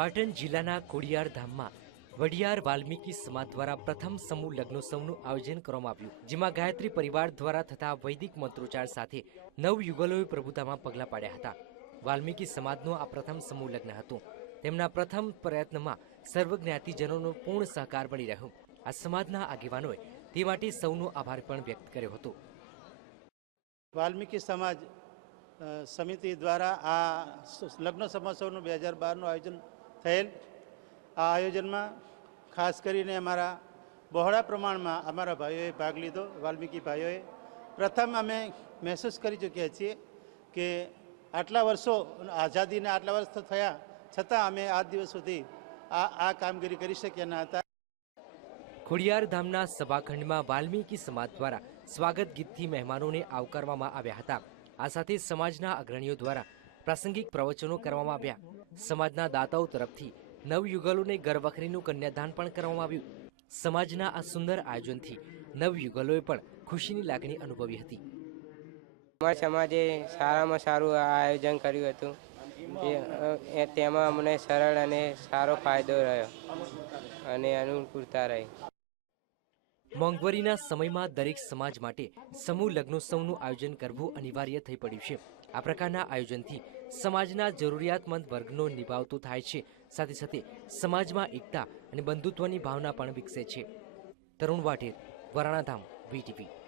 પાટણ જિલ્લાના કોડિયાર ધામમાં વડિયાર વાલ્મીકી સમાજ દ્વારા પ્રથમ સમૂહ લગ્નોત્સવનું આયોજન કરવામાં આવ્યું, જેમાં ગાયત્રી પરિવાર દ્વારા થતા વૈદિક મંત્રોચ્ચાર સાથે નવ યુગલોએ પ્રભુતામાં પગલાં પાડ્યા હતા. વાલ્મીકી સમાજનું આ પ્રથમ સમૂહ લગ્ન હતું. તેમના પ્રથમ પ્રયત્નમાં સર્વજ્ઞાતિજનોનો પૂર્ણ સહકાર મળી રહ્યો. આ સમાજના આગેવાનોએ તે માટે સૌનો આભાર પણ વ્યક્ત કર્યો હતો. વાલ્મીકી સમાજ સમિતિ દ્વારા આ લગ્ન મહોત્સવનું બે હજાર બારનું આયોજન થયેલ. આ આયોજનમાં ખાસ કરીને અમારા બહોળા પ્રમાણમાં અમારા ભાઈઓએ ભાગ લીધો, વાલ્મીકી ભાઈઓએ. પ્રથમ અમે મહેસૂસ કરી ચૂક્યા છીએ કે આટલા વર્ષો, આઝાદીને આટલા વર્ષ થયા છતાં અમે આ દિવસ સુધી આ આ કામગીરી કરી શક્યા ન હતા. ખોડિયાર ધામના સભાખંડમાં વાલ્મીકી સમાજ દ્વારા સ્વાગત ગીતથી મહેમાનોને આવકારવામાં આવ્યા હતા. આ સાથે સમાજના અગ્રણીઓ દ્વારા પ્રાસંગિક પ્રવચનો કરવામાં આવ્યા. સમાજના દાતાઓ તરફથી નવયુગલોને ગર્ભખરીનું કન્યાદાન પણ કરવામાં આવ્યું. સમાજના આ સુંદર આયોજનથી નવયુગલોએ પણ ખુશીની લાગણી અનુભવી હતી. અમારા સમાજે સારામાં સારું આયોજન કર્યું હતું. તેમાં અમને સરળ અને સારો ફાયદો રહ્યો અને અનુકૂળતા રહી. મોંઘવારીના સમયમાં દરેક સમાજ માટે સમૂહ લગ્નોત્સવનું આયોજન કરવું અનિવાર્ય થઈ પડ્યું છે. આ પ્રકારના આયોજનથી સમાજના જરૂરિયાતમંદ વર્ગનો નિભાવતો થાય છે. સાથે સાથે સમાજમાં એકતા અને બંધુત્વની ભાવના પણ વિકસે છે. તરુણ વાઢેર, વરાણાધામ, વીટીવી.